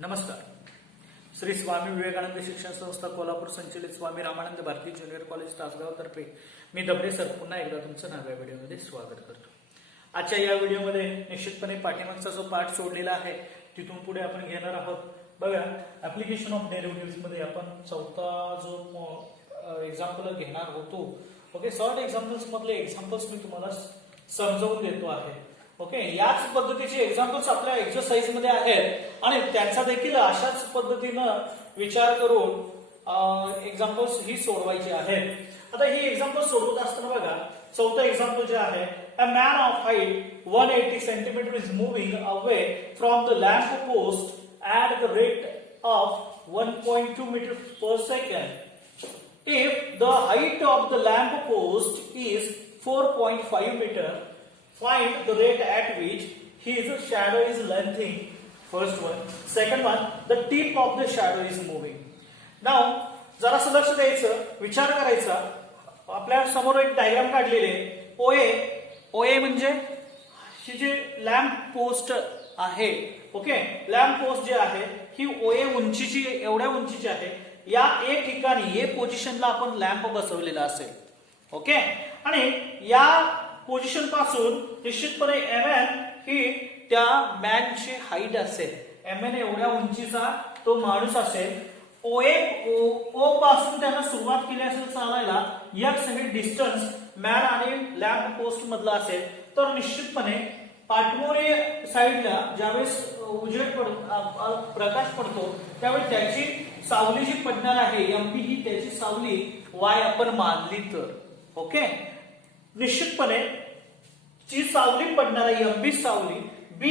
नमस्कार. श्री स्वामी विवेकानंद शिक्षण संस्था कोल्हापूर संचलित स्वामी रामानंद भारती ज्युनियर कॉलेज तासगाव तर्फे मी दबडे सर पुन्हा एकदा तुमचं नव्या व्हिडिओमध्ये स्वागत करतो. आजच्या या व्हिडिओमध्ये निश्चितपणे पाठीमागचा जो पाठ सोडलेला आहे तिथून पुढे आपण घेणार आहोत. बघा, ऍप्लिकेशन ऑफ डेरिव्हेटिव्ह्ज मध्ये आपण चौथा जो एक्झाम्पल घेणार होतो. ओके, शॉर्ट एक्झाम्पल्स मधले एक्झाम्पल्स मी तुम्हाला समजावून देतो आहे. ओके, याच पद्धतीचे एक्झाम्पल्स आपल्या एक्सरसाइज मध्ये आहेत आणि त्यांचा देखील अशाच पद्धतीनं विचार करून एक्झाम्पल्स ही सोडवायची आहेत. आता ही एक्झाम्पल सोडवत असताना बघा, चौथं एक्झाम्पल जे आहे, a man of height 180 centimetre is moving away from the lamp post at the rate of 1.2 metre per second. If the height of the lamp post is 4.5 meter, find the rate at which his shadow is lengthening. First one. Second one, the tip of the shadow is moving. Now, जरासं लक्ष द्यायचं, विचार करायचा. आपल्या समोर एक diagram काढलेली आहे. OA म्हणजे ही जी लॅम्प पोस्ट आहे. ओके, लॅम्प पोस्ट जे आहे ही OA उंचीची, एवढ्या उंचीची आहे. या एक ठिकाणी ए पोझिशनला आपण लॅम्प बसवलेला असेल. ओके, आणि या पोझिशन पासून निश्चितपणे MN ही त्या मॅनची हाईट असेल. MN एवढ्या उंचीचा तो माणूस असेल. O पासून त्यानं सुरुवात केली असेल चालायला, X हे डिस्टन्स मॅन आणि लॅम्प पोस्ट मधला असेल. तर निश्चितपणे पाठमोरे साईडला ज्यावेळेस उजेड पडतो, प्रकाश पडतो, त्यावेळी त्याची सावली जी पडणार आहे MP ही त्याची सावली Y आपण मानली तर. ओके, निश्चितपणे जी सावली पडणार आहे MP सावली, B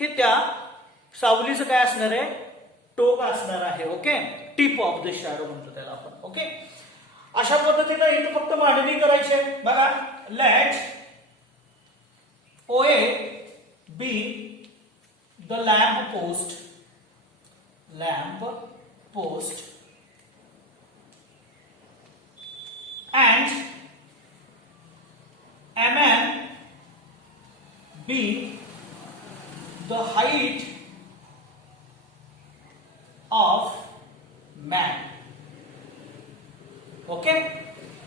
हे त्या सावलीचं काय असणार आहे, टोक असणार आहे. Okay, tip of the shadow म्हणतो त्याला आपण. ओके, अशा पद्धतीने इथे फक्त मांडणी करायची आहे. बघा, late OA be the lamp post and MN be the height of man. Okay,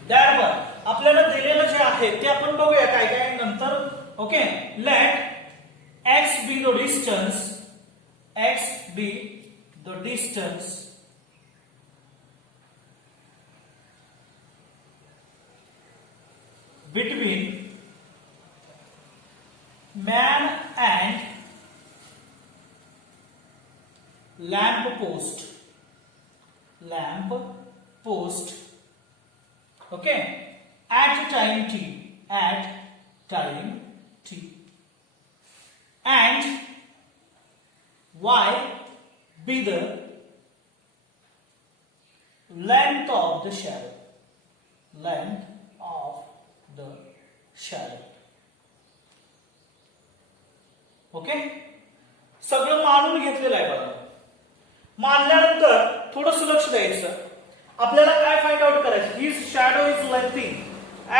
त्यावर आपल्याला दिलेलं जे आहे ते आपण बघूया काय काय नंतर. Okay, let x be the distance between man and lamp post. Okay, at time t, and y be the length of the shadow. Okay, सगळं मानून घेतलेलं आहे. बघा, मानल्यानंतर थोडंसं लक्ष द्यायचं. आपल्याला काय फाइंड आउट करायचं, his shadow is lengthening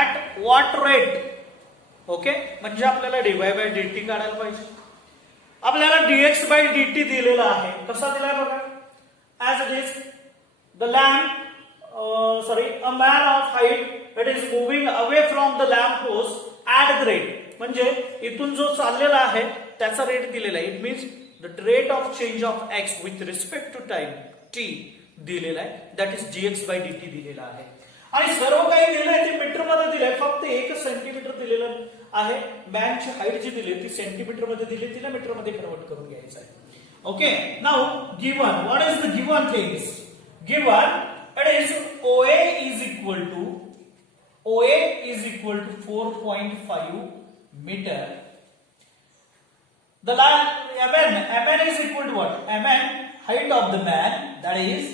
at what rate. Okay, म्हणजे आपल्याला dy/dt काढायला पाहिजे. आपल्याला dx/dt दिलेला आहे. कसा दिलाय बघा, as it is the a man of height it is moving away from the lamp post at the rate, म्हणजे इथून जो चाललेला आहे त्याचा रेट दिलेला आहे. It means the rate of change of x with respect to time t दिलेला आहे. दॅट इज dx/dt दिलेला आहे. आणि सर्व काही दिलंय ते मीटर मध्ये दिलंय. फक्त 1 सेंटीमीटर दिलेलं आहे. मॅनची हाईट जी दिली ती सेंटीमीटर मध्ये दिली, तिला मीटर मध्ये कन्वर्ट करून घ्यायचं आहे. Okay, now given, what is the given things? Given it is OA is equal to 4.5 meter. The MN is equal to what? MN, height of the man, that is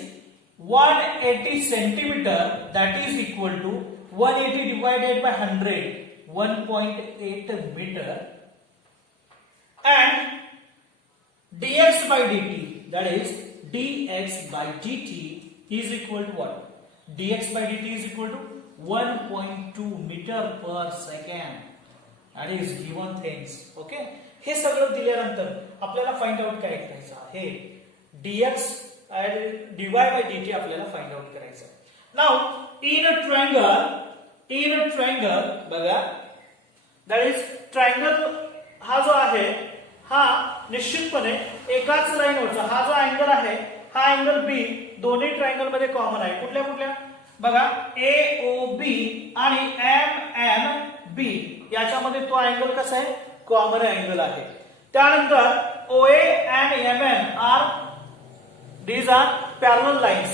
180 centimeter, that is equal to 180 divided by 100, 1.8 meter. And dx/dt, that is dx/dt is equal to what? dx/dt is equal to 1.2 meter per second. That is given things. Okay, हे सगळं दिल्यानंतर आपल्याला find out काय करायचं आहे, dx and dy by dt आपल्याला find out करायचं. Now in a triangle बघा, दॅट इज ट्रायंगल हा जो आहे हा निश्चितपणे एकाच लाईनवरचा हा जो अँगल आहे हा अँगल बी दोन्ही ट्रायंगल मध्ये कॉमन आहे. कुठल्या कुठल्या बघा, AOB आणि MNB याच्यामध्ये तो अँगल कसा आहे, कॉमन अँगल आहे. त्यानंतर OA and MN these are parallel lines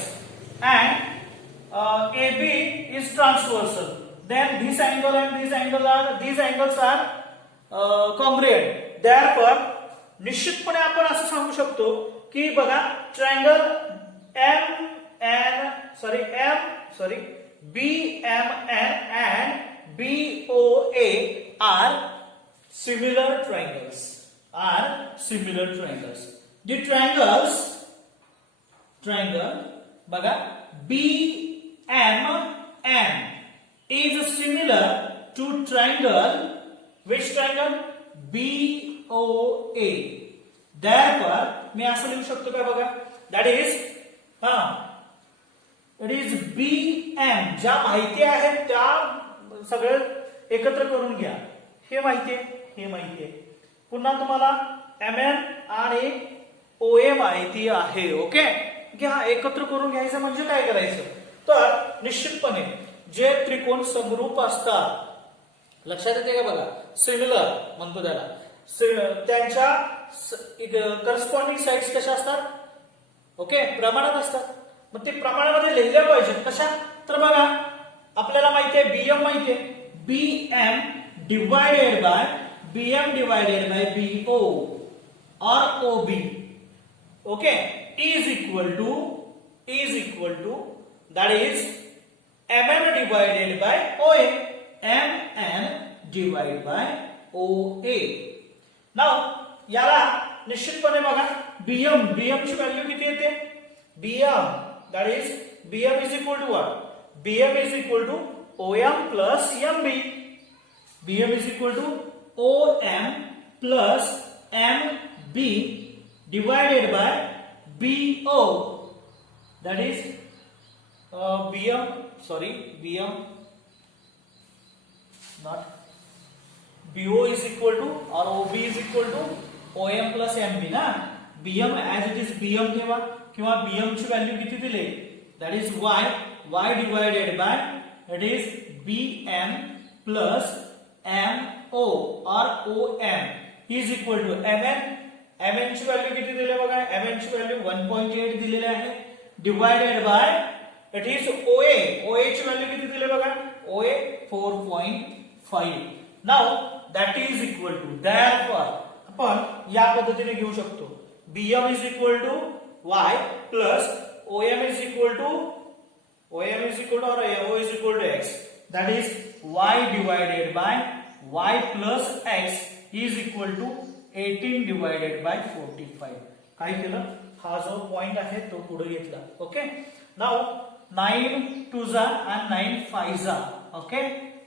and AB is transversal. Then this angle and these angles are congruent. Therefore निश्चितपणे आपण असं सांगू शकतो की बघा triangle BMN and BOA are similar triangles. The triangle बघा BMN is similar to triangle, which triangle, BOA. Therefore मी असं लिहू शकतो का बघा, that is BM ज्या माहिती आहेत त्या सगळं एकत्र करून घ्या. हे माहिती आहे पुन्हा तुम्हाला MN आणि OA माहिती आहे. ओके, घ्या एकत्र करून घ्यायचं म्हणजे काय करायचं, तर निश्चितपणे जे त्रिकोण समरूप असतात, लक्षात येते का बघा, सिमिलर म्हणतो त्याला, त्यांच्या करस्पॉन्डिंग साइड्स कशा असतात, ओके, प्रमाणात असतात. मग ते प्रमाणामध्ये लिहिल्या पाहिजेत. कशा, तर बघा आपल्याला माहिती आहे BM माहिती आहे, BM डिवायडेड बाय BO और OB, okay, is equal to that is MN divided by OA. MN divided by OA. Now याला निश्चितपणे बघा BM ची व्हॅल्यू किती येते, BM that is BM is equal to what, BM is equal to OM plus MB. BM is equal to OM plus MB divided by BO, that is BO is equal to or OB is equal to OM plus MB ना. BM as it is BM ठेवा किंवा BM ची value किती दिले, that is y divided by that is BM plus MO or OM is equal to MN ची value किती दिले बघा, MN ची व्हॅल्यू 1.8 दिलेली आहे, divided by it is OA ची व्हॅल्यू किती दिले बघा, OA 4.5. Now that is equal to, therefore आपण या पद्धतीने घेऊ शकतो, BM is equal to y plus OM is equal to or MO is equal to x, that is y divided by y plus x is equal to 18 divided by 45. काय केलं, हा जो point आहे तो पुढे घेतला. ओके, नाउ 9 2 जा and 9 5 जा, okay,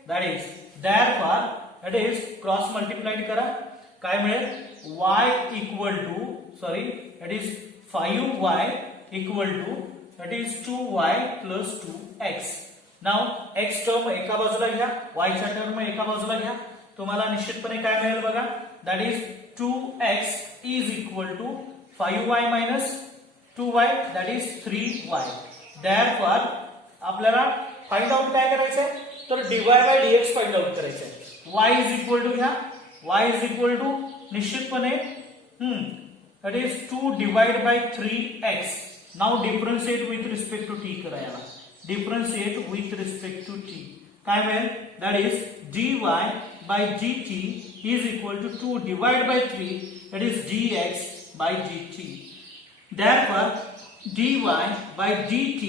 that is therefore it is cross multiplied करा, काय मिळेल, y equal to it is 5y equal to that is 2y plus 2x. Now x term एका बाजूला घ्या, y चा टर्म एका बाजूला घ्या, तुम्हाला निश्चितपणे काय मिळेल बघा, that is 2x is equal to 5y minus 2y, that is 3y. Therefore आपल्याला फाइंड आउट काय करायचं आहे, तर dy by dx find out करायचं आहे. y is equal to घ्या, y is equal to निश्चितपणे that is 2 divided by 3x. Now differentiate with respect to t करा, याला differentiate with respect to t, काय मिळेल, that is dy by dt is equal to 2 divided by 3, that is dx by dt. Therefore dy by dt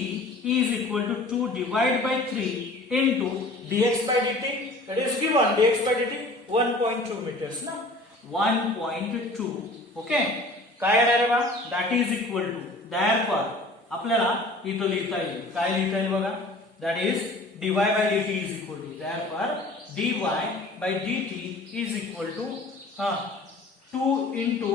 is equal to 2 divided by 3 into dx by dt, that is given dx by dt 1.2 meters ना, 1.2. Okay, काय येणार आहे बा, that is equal to, therefore आपल्याला इथं लिहिता येईल, काय लिहिता येईल बघा, that is dy by dt is equal to, therefore dy by dt is equal to 2 into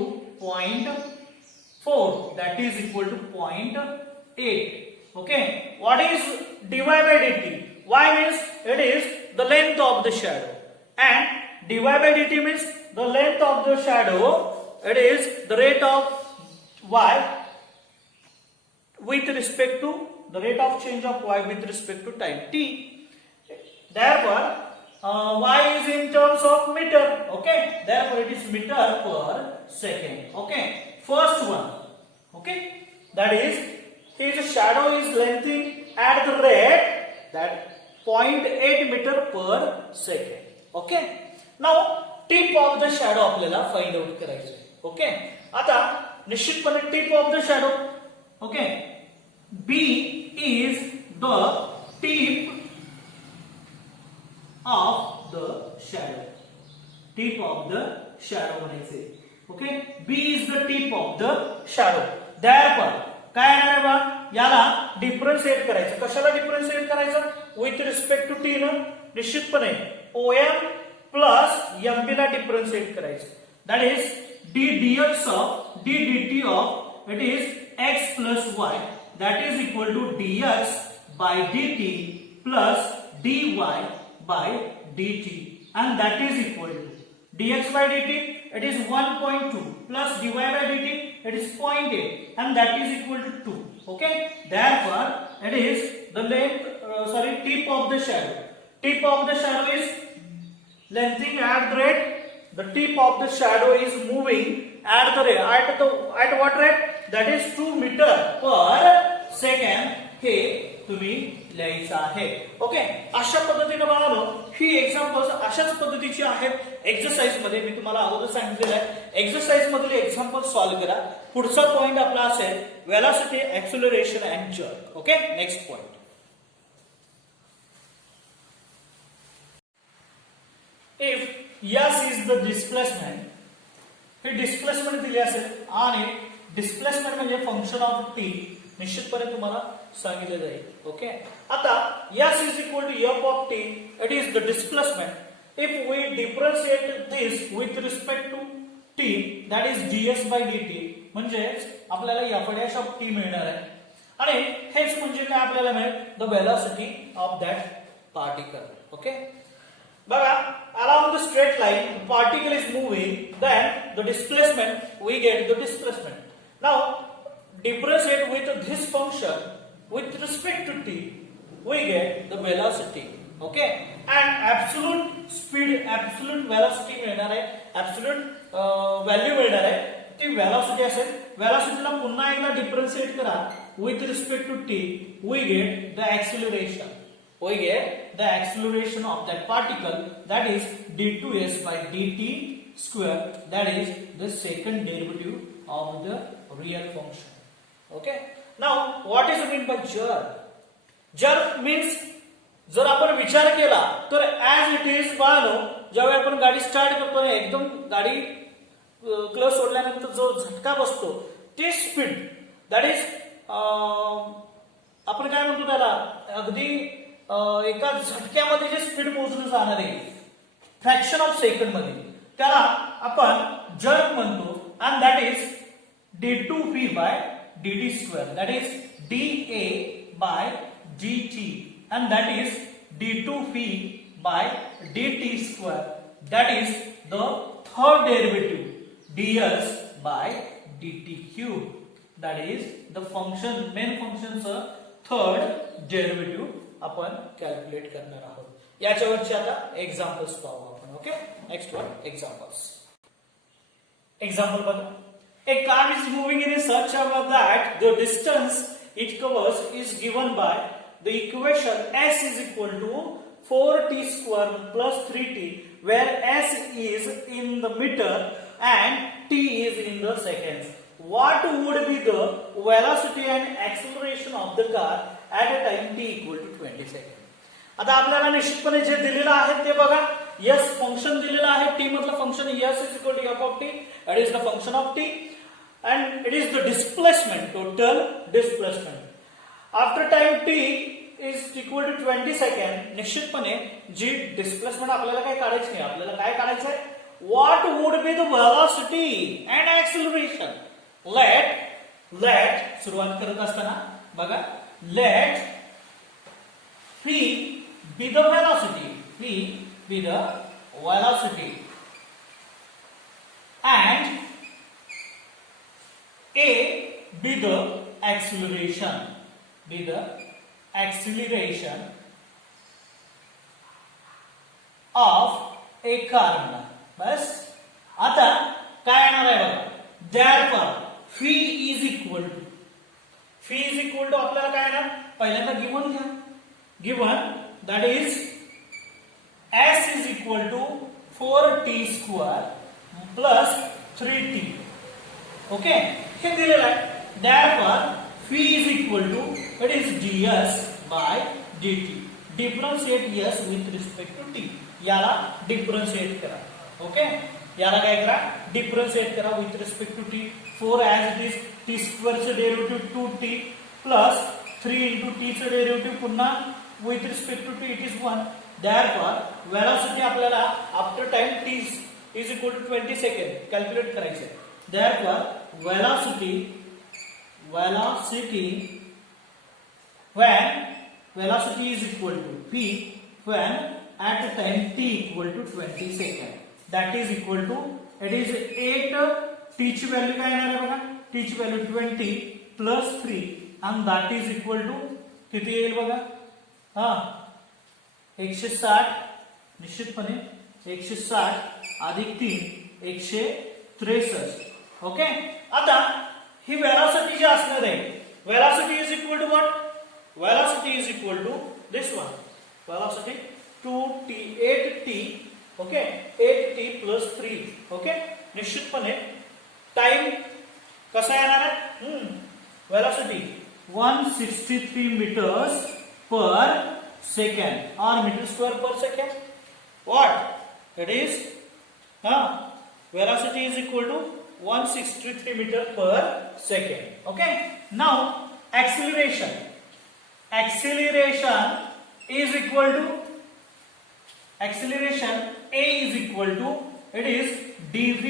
4, that is equal to 0.8. Okay, what is dy by dt? Y means it is the length of the shadow, and dy by dt means the length of the shadow. It is the rate of y with respect to the rate of change of y with respect to time t. Therefore, y is in terms of meter. Okay, therefore it is meter per second. Okay, first one. Okay, that is his shadow is lengthening at the rate that 0.8 meter per second. Okay, now tip of the shadow आपल्याला find out करायचं आहे. Okay, आता निश्चितपणे tip of the shadow. Okay, B is the tip of the shadow. Tip of the shadow म्हणायचे. Okay, B is the tip of the shadow. Therefore काय येणार आहे बा, याला डिफरन्शिएट करायचं. कशाला डिफरन्शिएट करायचं? With respect to T. न निश्चितपणे OM प्लस MB ला डिफरन्शिएट करायचं. That is d dx of d dt of it is x plus y, that is equal to dx by dt plus dy by dt, and that is equal to dx by dt, it is 1.2 plus dy by dt, it is 0.8, and that is equal to 2. Okay, therefore it is the length tip of the shadow. Tip of the shadow is lengthening at the rate. The tip of the shadow is moving at the rate at what rate? That is 2 meter per second. हे तुम्ही लिहायचं आहे. Okay, अशा पद्धतीने बघा ही examples अशाच पद्धतीची आहेत. एक्सरसाइज मध्ये मी तुम्हाला अगोदर सांगितलेलं आहे, एक्सरसाइज मधले एक्झाम्पल सॉल्व्ह करा. पुढचा पॉइंट आपला असेल velocity, acceleration and jerk. Okay, next point. If S is the displacement, हे डिस्प्लेसमेंट दिली असेल आणि डिस्प्लेसमेंट म्हणजे फंक्शन ऑफ टी निश्चितपणे तुम्हाला सांगितले जाईल. ओके, आता S is equal to f of t, it is the displacement. If we differentiate this with respect to t, that is ds by dt, म्हणजे आपल्याला f dash of t मिळणार आहे. आणि हेच म्हणजे काय आपल्याला मिळेल, the velocity of that particle. Okay, बघा, along the straight line the particle is moving, then the displacement, we get the displacement. Now differentiate with this function with respect to t, we get the velocity. Okay, and absolute speed, absolute velocity मिळणार आहे, absolute value मिळणार आहे. ती velocity असेल. velocityला पुन्हा एकदा differentiate करा with respect to t, we get the acceleration. We get the acceleration of that particle, that is d2s by dt square, that is the second derivative of the real function. Okay, now what is meant by jerk? Jerk means जर आपण विचार केला तर as it is बाळानो, जेव्हा आपण गाडी start करतो एकदम गाडी क्लच सोडल्यानंतर जो झटका बसतो ते स्पीड, दॅट इज आपण काय म्हणतो त्याला, अगदी एका झटक्यामध्ये जे स्पीड पोहोचलं जाणार आहे फ्रॅक्शन ऑफ सेकंड मध्ये, त्याला आपण जर्क म्हणतो. And that is d2v by dt square, that is dA by dt, and that is d2v by dt square, that is the third derivative ds by dt cube, that is the function, main फंक्शनचं third derivative आपण calculate करणार आहोत. याच्यावरचे आता examples पाहू आपण. Okay, next one, examples. Example बघा, a car is moving in such a way that the distance it covers is given by the equation s is equal to 4t square plus 3t, where s is in the meter and t is in the seconds. What would be the velocity and acceleration of the car at a time t equal to 20 seconds? आता आपल्याला निश्चितपणे जे दिलेलं आहे ते बघा. s function दिलेलं आहे, t मतलब function s is equal to f of t, that is the function of t, and it is the displacement, total displacement. After time t is equal to 20 seconds, निश्चितपणे जी displacement आपल्याला काय काढायची नाही, आपल्याला काय काढायचं आहे, what would be the velocity and acceleration? Let let सुरुवात करत असताना बघा, let v be the velocity, v be the velocity and a be the acceleration, be the acceleration of a car. बस आता काय येणार आहे बघा, therefore phi is equal to आपल्याला काय येणार, पहिल्यांदा गिवन घ्या, given that is s is equal to 4t square plus 3t. Okay, हे दिलेलं आहे. therefore phi is equal to it is ds by dt. Differentiate s with respect to t. याला differentiate करा. ओके, याला काय करा, differentiate करा with respect to t. 4 as it is, t square चे derivative 2t plus 3 into t चे derivative पुन्हा with respect to t it is 1. therefore velocity आपल्याला after time t is equal to 20 second calculate करायचे. therefore velocity is equal to p when at the time t equal to 20 second, that is equal to it is 8 t ची value काय येणार आहे बघा, t ची value 20 plus 3 and that is equal to किती येईल बघा, 160 निश्चितपणे 160 अधिक 3 163. ओके, आता ही वेलोसिटी जी असणार आहे, velocity is equal to what, velocity is equal to this one, velocity 2t 8t. Okay, 8t plus 3. Okay, निश्चितपणे टाइम कसा येणार आहे, velocity 163 meters per second or meter square per second. What it is, velocity is equal to 163 meter per second. Okay, now acceleration is equal to, acceleration a is equal to it is dv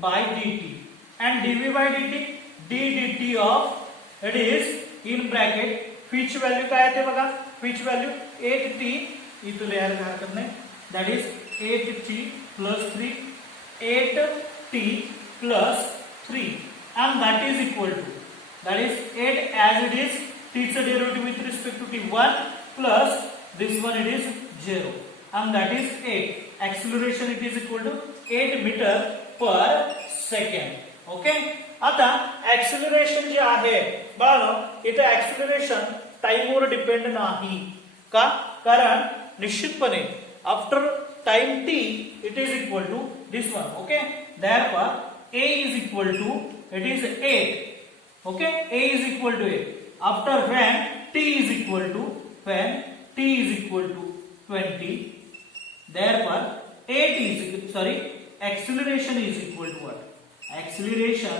by dt and dv by dt d dt of it is in bracket which value काय आहे ते बघा, which value 8t इथे लिहायला हरकत नाही, that is 8t plus 3 8t plus 3 and that is equal to, that is 8 as it is, t चा derivative with respect to t 1 plus this one it is 0 and that is 8. acceleration it is equal to 8 meter per second. Okay, आता acceleration जे आहे बाळांनो, इथे acceleration टाइमवर depend नाही का, कारण निश्चितपणे after time t it is equal to this one. Okay, therefore a is equal to it is 8. okay, a is equal to 8 after when t is equal to 20. therefore acceleration is equal to what, acceleration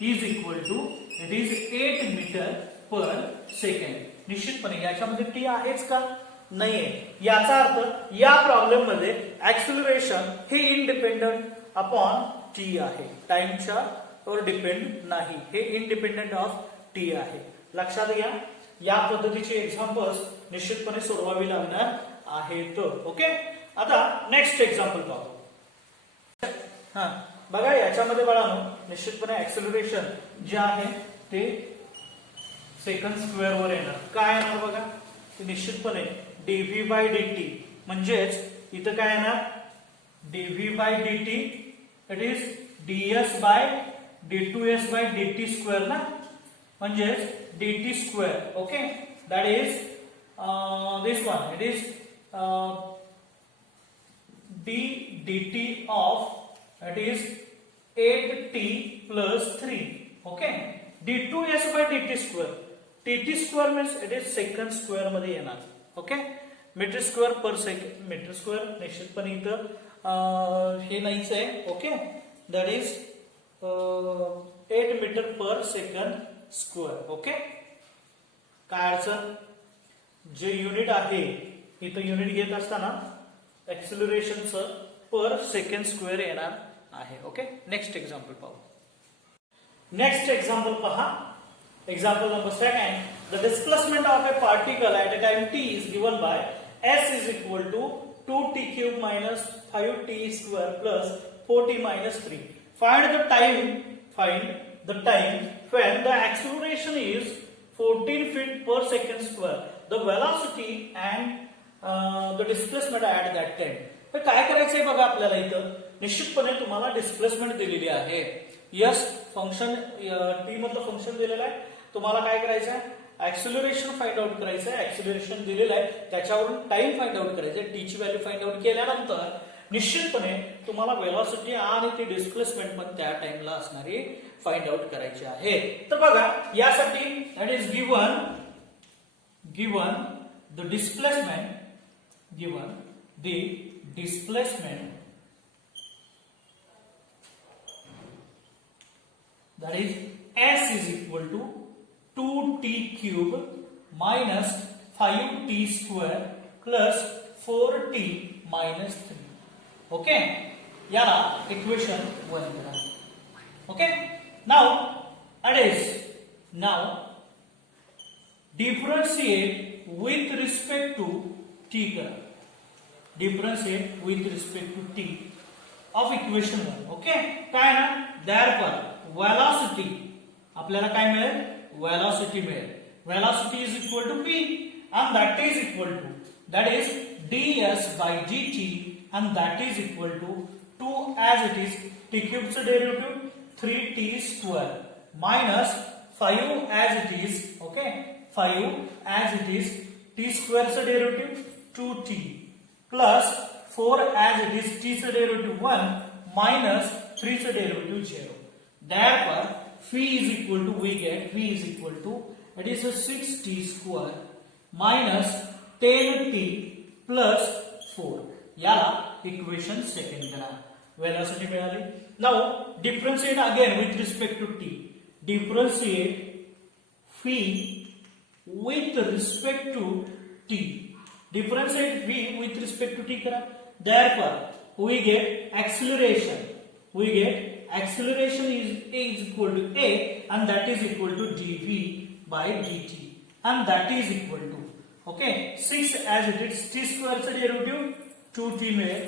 is equal to it is 8 meter per second. निश्चितपणे याच्यामध्ये t आहेच का, नाहीये. याचा अर्थ या problem मध्ये acceleration हे इंडिपेंडंट अपॉन t आहे, टाइमच्या वर डिपेंड नाही, हे इंडिपेंडंट ऑफ t आहे. लक्षात घ्या, या पद्धतीचे एक्झाम्पल्स निश्चितपणे सोडवावी लागणार आहेत. ओके, आता नेक्स्ट एक्झाम्पल पाहू. बघा, याच्यामध्ये बाळांनो निश्चितपणे ऍक्सिलरेशन जे आहे ते सेकंड स्क्वेअर वर येणार. काय येणार बघा, ते निश्चितपणे dv बाय dt, म्हणजेच इथं काय येणार, dv by dt it is ds by d2s by dt square ना, म्हणजेच dt square. Okay, that is this one, it is d dt of it is 8t plus 3. okay, d2s by dt square, dt square means it is second square मध्ये येणार. Okay, metre square per second, metre square निश्चितपणे इथं हे नाहीच आहे. Okay, that is 8 metre per second square. Okay, काय अडचण, जे युनिट आहे इथं युनिट घेत असताना ऍक्सिलरेशनचं पर सेकंड स्क्वेअर येणार आहे. ओके, नेक्स्ट एक्झाम्पल पाहू. नेक्स्ट एक्झाम्पल पहा. Example number second, the displacement of a particle at a time t is given by s is equal to 2t cube minus 5t square plus 4t minus 3. Find the time when the acceleration is 14 feet per second square, the velocity and the displacement at that time. तर काय करायचंय बघा आपल्याला इथं निश्चितपणे तुम्हाला displacement दिलेली आहे. यस फंक्शन टी मधलं फंक्शन दिलेलं आहे. तुम्हाला काय करायचं आहे ऍक्सिलरेशन फाइंड आउट करायचं आहे. ऍक्सिलरेशन दिलेलं आहे त्याच्यावरून टाइम फाइंड आउट करायचं आहे. टी ची व्हॅल्यू फाइंड आउट केल्यानंतर निश्चितपणे तुम्हाला वेलोसिटी आणि ती डिस्प्लेसमेंट पण त्या टाइमला असणारी फाइंड आउट करायची आहे. तर बघा यासाठी that is given the displacement that is s is equal to 2t cube minus 5t square plus 4t minus 3. Okay, याला equation 1 करा. Okay, now differentiate with respect to t करा. Differentiate with respect to t of equation 1. Okay, काय ना therefore velocity आपल्याला काय मिळेल velocity मिळेल. Velocity is equal to p and that is equal to ds by dt and that is equal to 2 as it is t cube च derivative 3t square minus 5 as it is. Okay, 5 as it is t square च derivative 2t plus 4 as it is t च derivative 1 minus 3 च derivative 0. Therefore phi is equal to it is a 6t square minus 10t plus 4. याला equation second करा. Velocity मिळाली. Now differentiate again with respect to t. Differentiate phi with respect to t. Differentiate v with respect to t करा. Therefore we get acceleration is equal to a and that is equal to dv by dt and that is equal to okay 6 as it is t square चा derivative 2t मिळेल.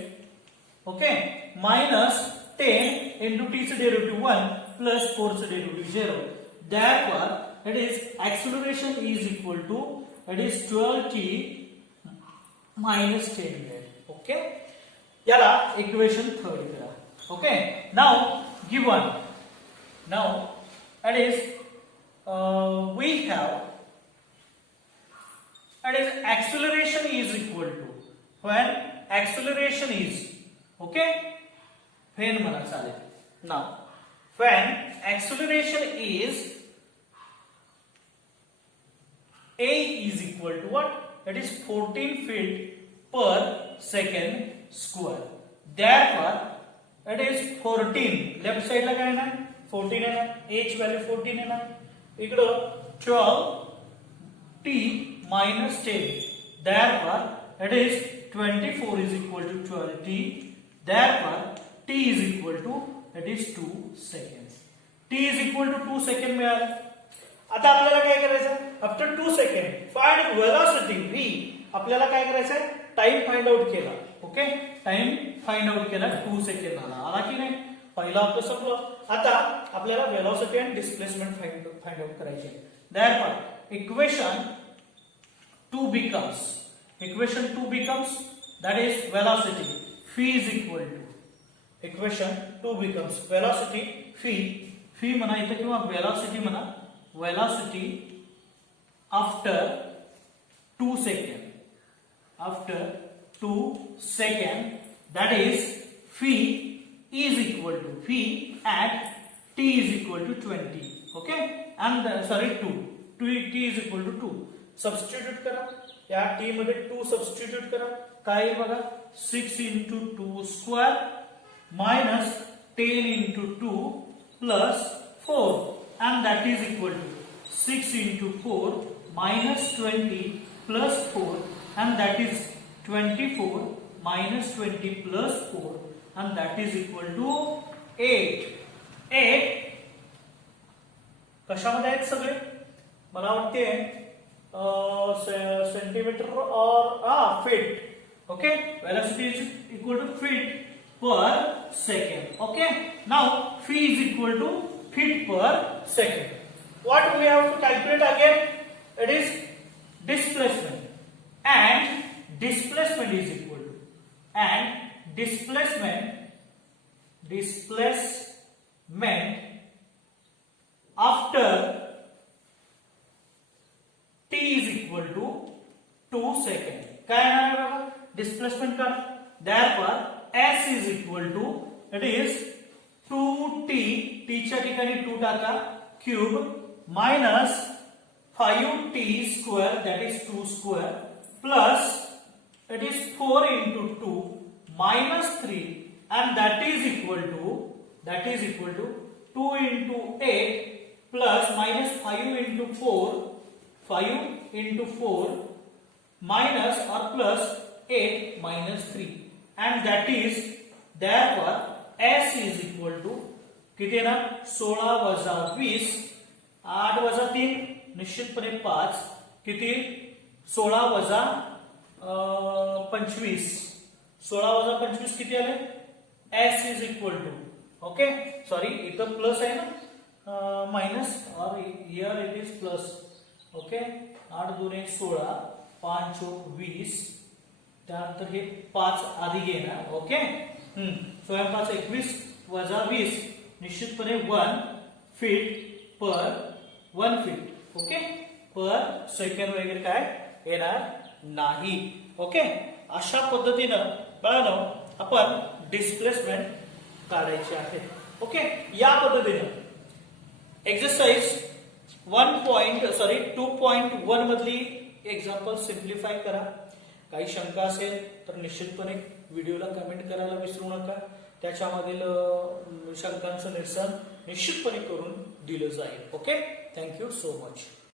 Okay, minus 10 into t चा derivative 1 plus 4 चा derivative 0. Therefore it is acceleration is equal to 12t minus 10 मिळेल. Okay, याला equation third करा. Okay, now given it is we have it is acceleration is equal to when acceleration is okay when म्हणा चालेल. Now when acceleration is a is equal to what? That is 14 feet per second square. Therefore it is 14 left side ला काय ना 14 आहे ना a ची value 14 आहे ना इकडं 12t minus 10. Therefore it is 24 is equal to 12t. Therefore t is equal to it is 2 seconds. t is equal to 2 second मिळालं. आता आपल्याला काय करायचं after 2 second find velocity v. आपल्याला काय करायचं टाइम फाइंड आउट केला. ओके, टाइम फाइंड आउट केला 2 सेकंड आला की नाही. पहिला आपलं संपलं. आता आपल्याला वेलोसिटी आणि डिस्प्लेसमेंट फाइंड आउट करायचे. Therefore equation 2 becomes that is velocity phi is equal to equation 2 becomes velocity phi म्हणा इथे किंवा velocity म्हणा velocity after 2 second that is phi is equal to phi at t is equal to 20. Okay, and t is equal to 2. Substitute करा या t मध्ये 2 substitute करा. काय बघा 6 into 2 square minus 10 into 2 plus 4 and that is equal to 6 into 4 minus 20 plus 4 and that is 24 minus 20 plus 4 and that is equal to 8. कशामध्ये आहेत सगळे मला वाटते सेंटीमीटर और feet. Okay, velocity is equal to feet per second. Okay, now v is equal to feet per second. What we have to calculate again? It is displacement, and displacement is equal to, and displacement after t is equal to 2 second. काय आहे बघा displacement का. therefore s is equal to, it is 2t, t च्या ठिकाणी 2 टाका, cube minus 5t square, that is 2 square, plus it is 4 into 2 minus 3, and that is equal to 2 into 8 plus minus 5 into 4 minus or plus 8 minus 3, and that is therefore s is equal to किती ना 16 वजा 20, 8 वजा 3 निश्चितपणे 5, किती 16 वजा 25, 16 वजा 25 किती आले. s is equal to, okay sorry इथं प्लस आहे ना, मायनस और here it is plus. Okay, 8 2 16, 5 20, त्यानंतर हे 5 आधी घेणार. ओके, 16 5 21 वजा 20, निश्चितपणे 1 फीट पर 1 फीट. ओके, पर सेकंड वगैरे काय येणार नाही. ओके, अशा पद्धतीनं बाळांनो आपण डिस्प्लेसमेंट काढायची आहे. ओके, या पद्धतीनं एक्सरसाइज 2.1 मधली एक्झाम्पल सिम्प्लिफाय करा. काही शंका असेल तर निश्चितपणे व्हिडिओला कमेंट करायला विसरू नका. त्याच्यामधील शंकांचं निरसन निश्चितपणे करून दिलं जाईल. Okay, thank you so much.